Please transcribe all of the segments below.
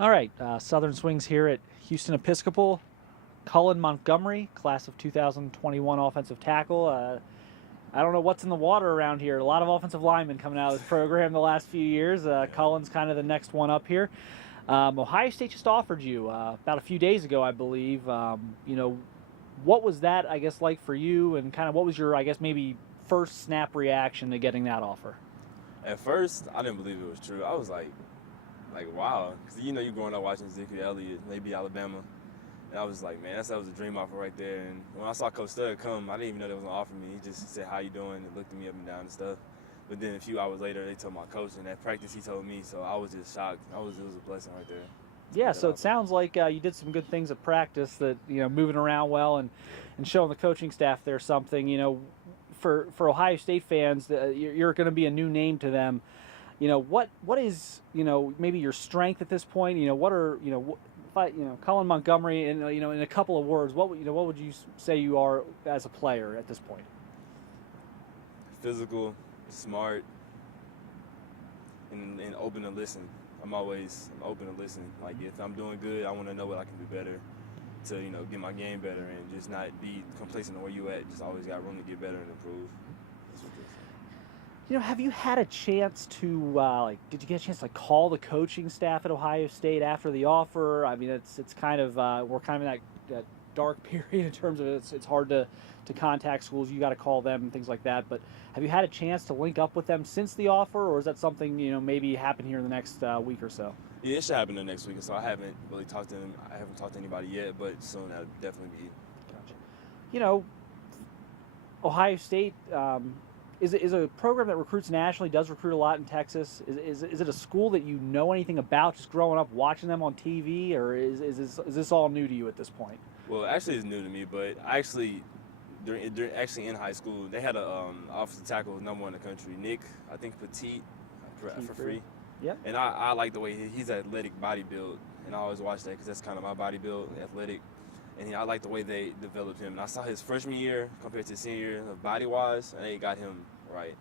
All right, Southern Swings here at Houston Episcopal. Cullen Montgomery, class of 2021 offensive tackle. I don't know what's in the water around here. A lot of offensive linemen coming out of this program the last few years. Cullen's kind of the next one up here. Ohio State just offered you about a few days ago, I believe. What was that, I guess, like for you, and kind of what was your, I guess, maybe first snap reaction to getting that offer? At first, I didn't believe it was true. I was like wow, because you're growing up watching Ezekiel Elliott, maybe Alabama, and I was like, man, that was a dream offer right there. And when I saw Coach Stud come, I didn't even know they was gonna offer me. He just said, "How you doing?" and looked at me up and down and stuff. But then a few hours later, they told my coach, and at practice he told me, so I was just shocked. It was a blessing right there. Yeah, so it sounds like you did some good things at practice, that moving around well and showing the coaching staff there something. For Ohio State fans, you're going to be a new name to them. What is maybe your strength at this point? What are Cullen Montgomery, and in a couple of words, what would you say you are as a player at this point? Physical, smart, and open to listen. I'm always open to listen. Like, if I'm doing good, I want to know what I can do better to, get my game better and just not be complacent on where you at. Just always got room to get better and improve. That's what it is. Have you had a chance to, did you get a chance to call the coaching staff at Ohio State after the offer? I mean, it's kind of, we're kind of in that dark period in terms of it's hard to contact schools. You got to call them and things like that. But have you had a chance to link up with them since the offer, or is that something maybe happen here in the next week or so? Yeah, it should happen the next week. So I haven't really talked to them. I haven't talked to anybody yet, but soon that'll definitely be. Gotcha. Ohio State is a program that recruits nationally, does recruit a lot in Texas. Is it a school that you know anything about, just growing up watching them on TV, or is this all new to you at this point? Well, actually, it's new to me, but during in high school, they had a offensive tackle #1 in the country, Nick, I think Petit, for free. Yeah. And I like the way he's athletic body build, and I always watch that because that's kind of my body build, athletic. And I like the way they developed him. And I saw his freshman year compared to his senior year, body-wise, and they got him right.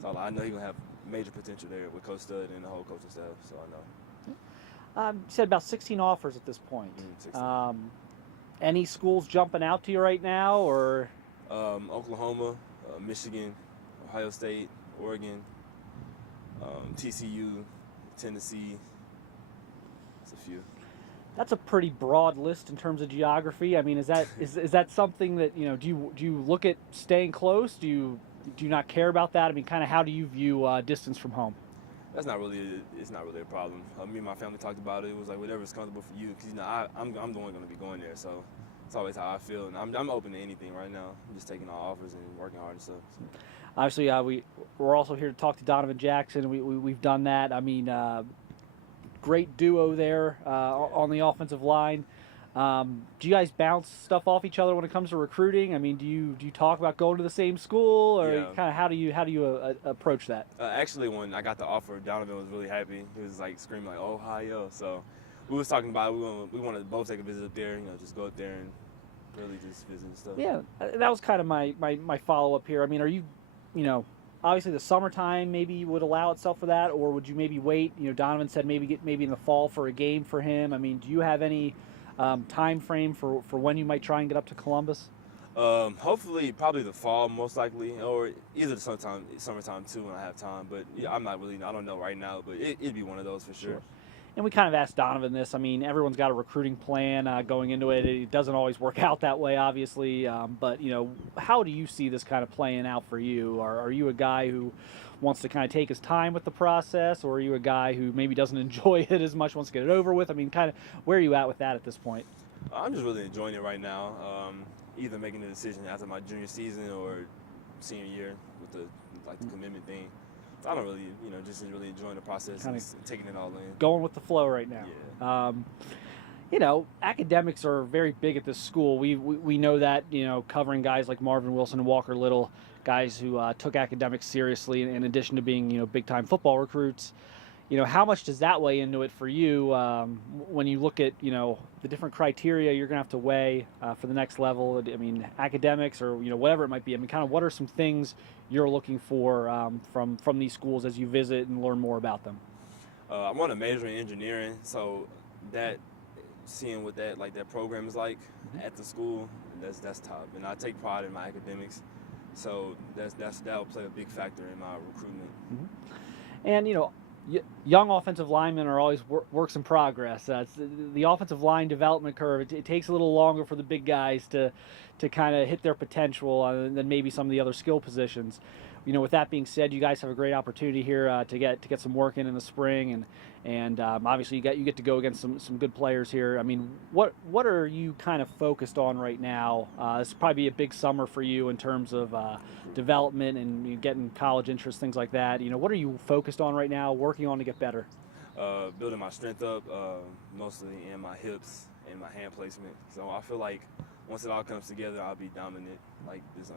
So I know he's going to have major potential there with Coach Stud and the whole coaching staff, so I know. You said about 16 offers at this point. 16. Any schools jumping out to you right now, or? Oklahoma, Michigan, Ohio State, Oregon, TCU, Tennessee. That's a few. That's a pretty broad list in terms of geography. I mean, is that something that do you look at staying close? Do you not care about that? I mean, kind of how do you view distance from home? It's not really a problem. Me and my family talked about it. It was like whatever's comfortable for you, because I'm the one going to be going there, so it's always how I feel, and I'm open to anything right now. I'm just taking all offers and working hard and stuff. So. Obviously, we're also here to talk to Donovan Jackson. We've done that. I mean, great duo there on the offensive line. Do you guys bounce stuff off each other when it comes to recruiting? I mean, do you talk about going to the same school, or kind of how do you approach that? Actually, when I got the offer, Donovan was really happy. He was like screaming like "Ohio!" So we was talking about it. We wanted to both take a visit up there. Just go up there and really just visit and stuff. Yeah, that was kind of my follow up here. I mean, are you obviously the summertime maybe would allow itself for that, or would you maybe wait? Donovan said maybe in the fall for a game for him. I mean, do you have any time frame for when you might try and get up to Columbus? Hopefully, probably the fall, most likely, or either summertime too when I have time. But yeah, I don't know right now, but it'd be one of those for sure. And we kind of asked Donovan this. I mean, everyone's got a recruiting plan going into it. It doesn't always work out that way, obviously. But how do you see this kind of playing out for you? Are you a guy who wants to kind of take his time with the process, or are you a guy who maybe doesn't enjoy it as much, wants to get it over with? I mean, kind of where are you at with that at this point? I'm just really enjoying it right now. Either making the decision after my junior season or senior year with the commitment thing. I don't really, just really enjoying the process and taking it all in. Going with the flow right now. Yeah. Academics are very big at this school. We know that, covering guys like Marvin Wilson and Walker Little, guys who took academics seriously in addition to being, big-time football recruits. How much does that weigh into it for you when you look at, the different criteria you're going to have to weigh for the next level? I mean, academics or, whatever it might be. I mean, kind of what are some things you're looking for from these schools as you visit and learn more about them? I want to major in engineering, so that seeing what that program is like at the school, that's top. And I take pride in my academics, so that'll play a big factor in my recruitment. And young offensive linemen are always works in progress. It's the offensive line development curve. It takes a little longer for the big guys to kind of hit their potential than maybe some of the other skill positions. With that being said, you guys have a great opportunity here to get some work in the spring, and obviously you get to go against some good players here. I mean, what are you kind of focused on right now? This will probably be a big summer for you in terms of development and getting college interest, things like that. What are you focused on right now, working on to get better? Building my strength up, mostly in my hips and my hand placement. So I feel like once it all comes together, I'll be dominant like this